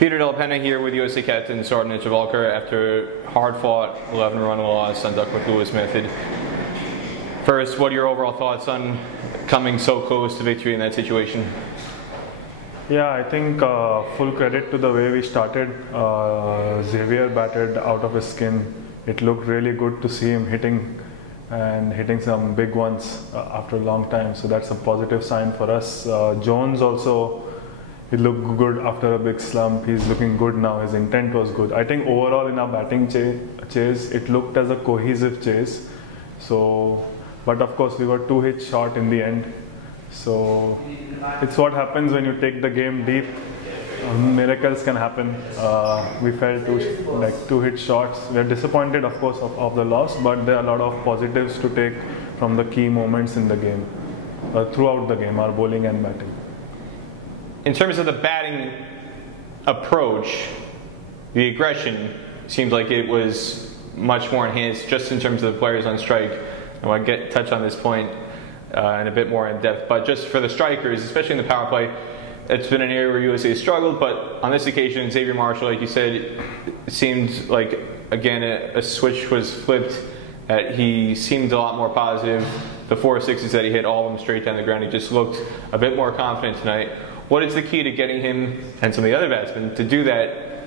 Peter Delapena here with USA captain Saurabh Netravalkar after hard-fought 11-run loss on DLS Method. First, what are your overall thoughts on coming so close to victory in that situation? Yeah, I think full credit to the way we started. Xavier batted out of his skin. It looked really good to see him hitting some big ones after a long time. So that's a positive sign for us. Jones also, he looked good after a big slump. He's looking good now. His intent was good. I think overall in our batting chase, it looked as a cohesive chase. So, but of course we were 2 hits short in the end. So it's what happens when you take the game deep. Miracles can happen. We fell 2 hit shots. We are disappointed, of course, of the loss, but there are a lot of positives to take from the key moments in the game, throughout the game, our bowling and batting. In terms of the batting approach, the aggression seems like it was much more enhanced just in terms of the players on strike. I want to touch on this point in a bit more in depth, but just for the strikers, especially in the power play, it's been an area where USA has struggled, but on this occasion, Xavier Marshall, like you said, it seemed like, again, a switch was flipped. He seemed a lot more positive. The 4 sixes that he hit, all of them straight down the ground, he just looked a bit more confident tonight. What is the key to getting him and some of the other batsmen to do that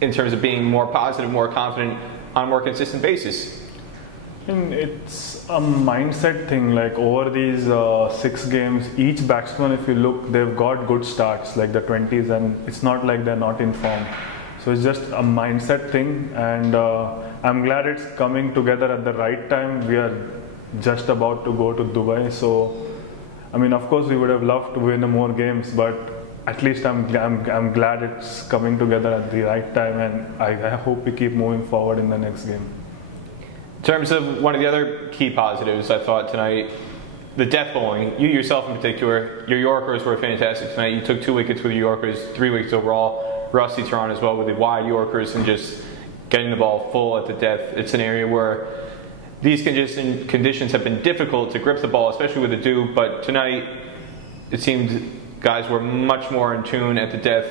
in terms of being more positive, more confident on a more consistent basis? And it's a mindset thing. Like over these 6 games, each batsman, if you look, they've got good starts, like the 20s, and it's not like they're not in form. So it's just a mindset thing, and I'm glad it's coming together at the right time. We are just about to go to Dubai, so I mean, of course, we would have loved to win more games, but at least I'm glad it's coming together at the right time, and I hope we keep moving forward in the next game. In terms of one of the other key positives, I thought tonight, the death bowling. You yourself in particular, your Yorkers were fantastic tonight. You took 2 wickets with your Yorkers, 3 wickets overall. Rusty Tehran as well with the wide Yorkers and just getting the ball full at the death. It's an area where these conditions have been difficult to grip the ball, especially with the dew, but tonight it seemed guys were much more in tune at the death.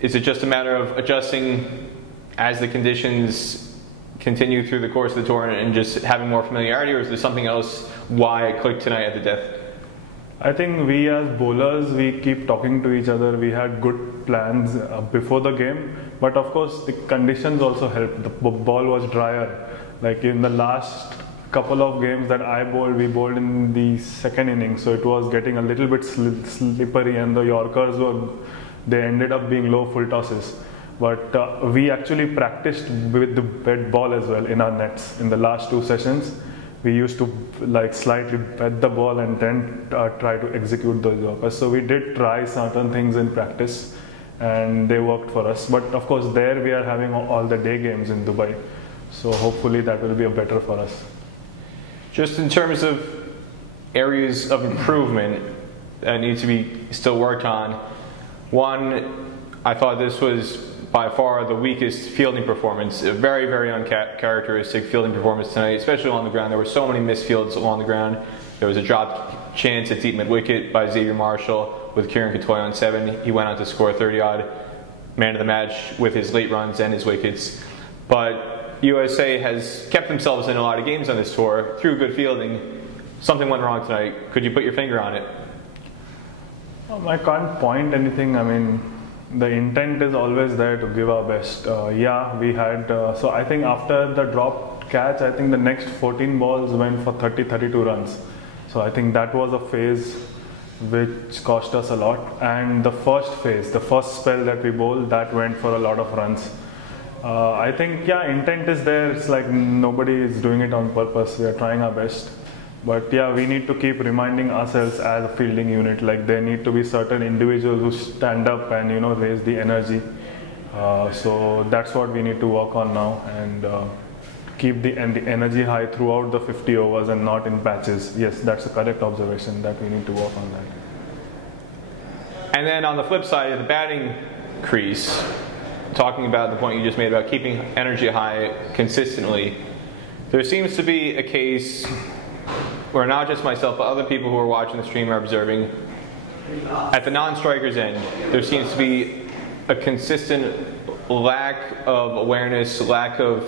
Is it just a matter of adjusting as the conditions continue through the course of the tournament and just having more familiarity, or is there something else why it clicked tonight at the death? I think we as bowlers, we keep talking to each other. We had good plans before the game, but of course the conditions also helped. The ball was drier. Like in the last couple of games that I bowled, we bowled in the 2nd inning, so it was getting a little bit slippery, and the Yorkers they ended up being low full tosses. But we actually practiced with the bed ball as well in our nets. In the last 2 sessions, we used to like slightly bed the ball and then try to execute those Yorkers. So we did try certain things in practice, and they worked for us. But of course, there we are having all the day games in Dubai. So hopefully that will be better for us. Just in terms of areas of improvement that need to be still worked on, one, I thought this was by far the weakest fielding performance. A very, very uncharacteristic fielding performance tonight, especially on the ground. There were so many missed fields along the ground. There was a dropped chance at deep mid-wicket by Xavier Marshall with Kieran Katoy on 7. He went on to score 30-odd, man of the match with his late runs and his wickets. But USA has kept themselves in a lot of games on this tour through good fielding. Something went wrong tonight. Could you put your finger on it? I can't point anything. I mean, the intent is always there to give our best. Yeah, we had, so I think after the dropped catch, I think the next 14 balls went for 32 runs. So I think that was a phase which cost us a lot. And the first phase, the first spell that we bowled, that went for a lot of runs. I think, yeah, intent is there. It's like nobody is doing it on purpose. We are trying our best. But yeah, we need to keep reminding ourselves as a fielding unit, like there need to be certain individuals who stand up and, you know, raise the energy. So that's what we need to work on now, and keep the energy high throughout the 50 overs and not in patches. Yes, that's a correct observation, that we need to work on that. And then on the flip side of the batting crease, talking about the point you just made about keeping energy high consistently, there seems to be a case where not just myself, but other people who are watching the stream are observing, at the non-strikers end, there seems to be a consistent lack of awareness, lack of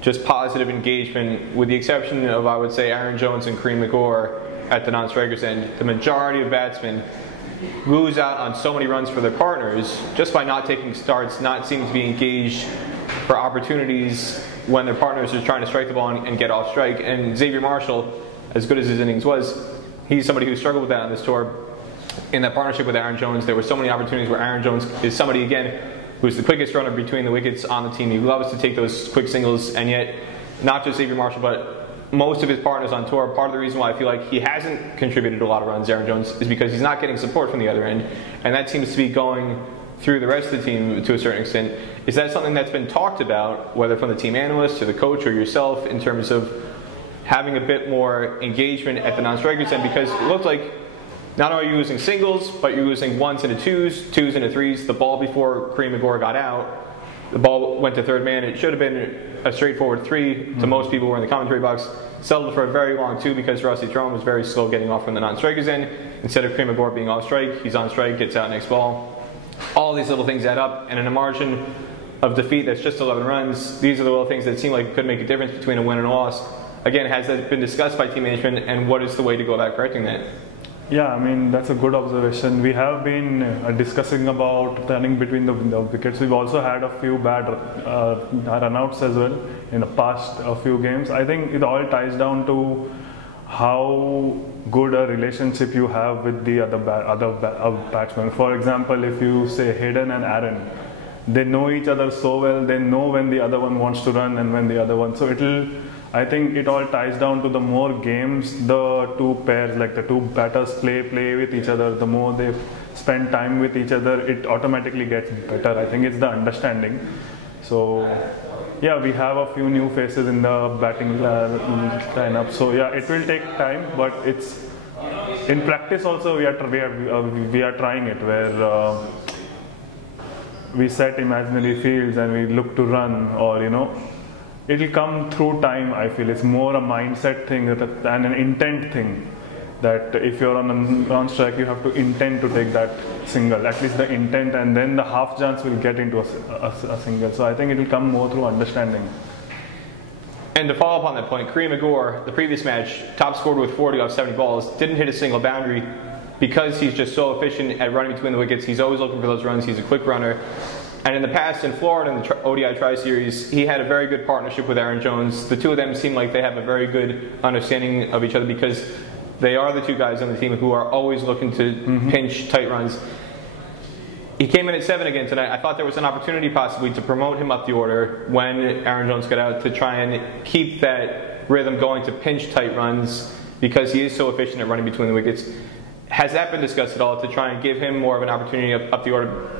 just positive engagement, with the exception of, I would say, Aaron Jones and Kareem McGore at the non-strikers end. The majority of batsmen lose out on so many runs for their partners just by not taking starts, not seeming to be engaged for opportunities when their partners are trying to strike the ball and get off strike. And Xavier Marshall, as good as his innings was, he's somebody who struggled with that on this tour. In that partnership with Aaron Jones, there were so many opportunities where Aaron Jones is somebody, again, who's the quickest runner between the wickets on the team. He loves to take those quick singles, and yet not just Xavier Marshall, but most of his partners on tour, part of the reason why I feel like he hasn't contributed a lot of runs, Aaron Jones, is because he's not getting support from the other end, and that seems to be going through the rest of the team to a certain extent. Is that something that's been talked about, whether from the team analyst to the coach or yourself, in terms of having a bit more engagement at the non-strikers end? Because it looked like not only are you losing singles, but you're losing ones into twos, twos into threes. The ball before Kareem McGore got out, the ball went to third man. It should have been a straightforward three to most people who were in the commentary box. Settled for a very long two because Rossi Tron was very slow getting off from the non-strikers end. Instead of Kareem McGore being off strike, he's on strike, gets out next ball. All these little things add up, and in a margin of defeat that's just 11 runs, these are the little things that seem like could make a difference between a win and a loss. Again, has that been discussed by team management, and what is the way to go about correcting that? Yeah, I mean, that's a good observation. We have been discussing about running between the wickets. We've also had a few bad runouts as well in the past few games. I think it all ties down to how good a relationship you have with the other batsmen. For example, if you say Hayden and Aaron, they know each other so well. They know when the other one wants to run and when the other one. So I think it all ties down to the more games the two pairs, like the two batters play with each other, the more they spend time with each other, it automatically gets better. I think it's the understanding. So yeah, we have a few new faces in the batting lineup. So yeah, it will take time, but it's in practice also we are trying it where we set imaginary fields and we look to run, or it'll come through time. I feel it's more a mindset thing than an intent thing. That if you're on strike, you have to intend to take that single, at least the intent, and then the half chance will get into a single. So I think it will come more through understanding. And to follow up on that point, Kareem McGore, the previous match, top scored with 40 off 70 balls, didn't hit a single boundary because he's just so efficient at running between the wickets. He's always looking for those runs. He's a quick runner. And in the past, in Florida, in the ODI Tri-Series, he had a very good partnership with Aaron Jones. The two of them seem like they have a very good understanding of each other because they are the two guys on the team who are always looking to pinch tight runs. He came in at 7 again tonight. I thought there was an opportunity possibly to promote him up the order when Aaron Jones got out to try and keep that rhythm going to pinch tight runs because he is so efficient at running between the wickets. Has that been discussed at all to try and give him more of an opportunity up the order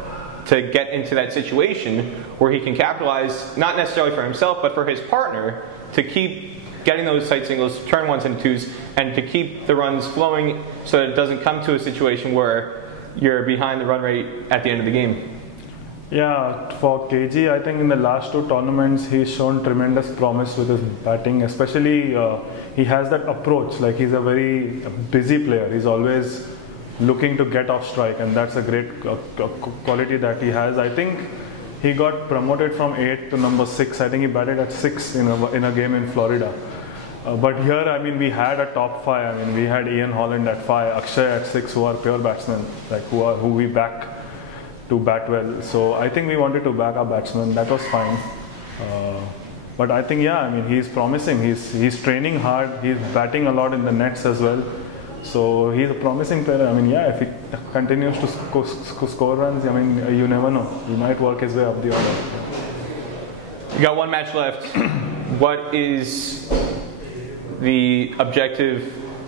to get into that situation where he can capitalize, not necessarily for himself, but for his partner, to keep getting those tight singles, turn ones into twos, and to keep the runs flowing so that it doesn't come to a situation where you're behind the run rate at the end of the game? Yeah, for KG, I think in the last two tournaments, he's shown tremendous promise with his batting, especially he has that approach, like he's a very busy player. He's always looking to get off strike, and that's a great quality that he has. I think he got promoted from 8 to number 6. I think he batted at 6 in a game in Florida. But here, I mean, we had a top 5. I mean, we had Ian Holland at 5, Akshay at 6, who are pure batsmen, like who we back to bat well. So I think we wanted to back our batsmen. That was fine. But I think, yeah, I mean, he's promising. He's training hard. He's batting a lot in the nets as well. So he's a promising player. I mean, yeah, if he continues to score runs, I mean, you never know. He might work his way up the order. You got one match left. What is the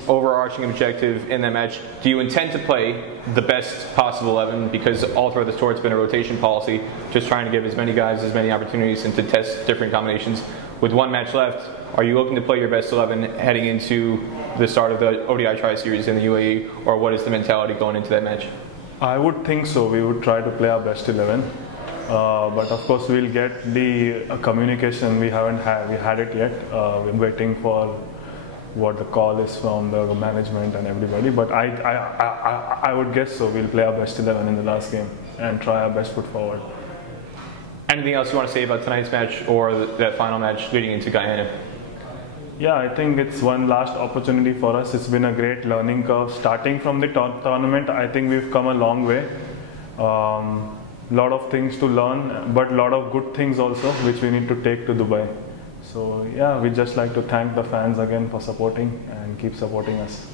overarching objective in that match? Do you intend to play the best possible 11? Because all throughout this tour it's been a rotation policy, just trying to give as many guys as many opportunities and to test different combinations. With one match left, are you looking to play your best 11 heading into the start of the ODI Tri-Series in the UAE, or what is the mentality going into that match? I would think so. We would try to play our best 11. But of course we'll get the communication. We had it yet. We're waiting for what the call is from the management and everybody. But I would guess so. We'll play our best 11 in the last game. and try our best foot forward. Anything else you want to say about tonight's match or that final match leading into Guyana? Yeah, I think it's one last opportunity for us. It's been a great learning curve. Starting from the tournament, I think we've come a long way. Lot of things to learn, but lot of good things also, which we need to take to Dubai. So yeah, we'd just like to thank the fans again for supporting and keep supporting us.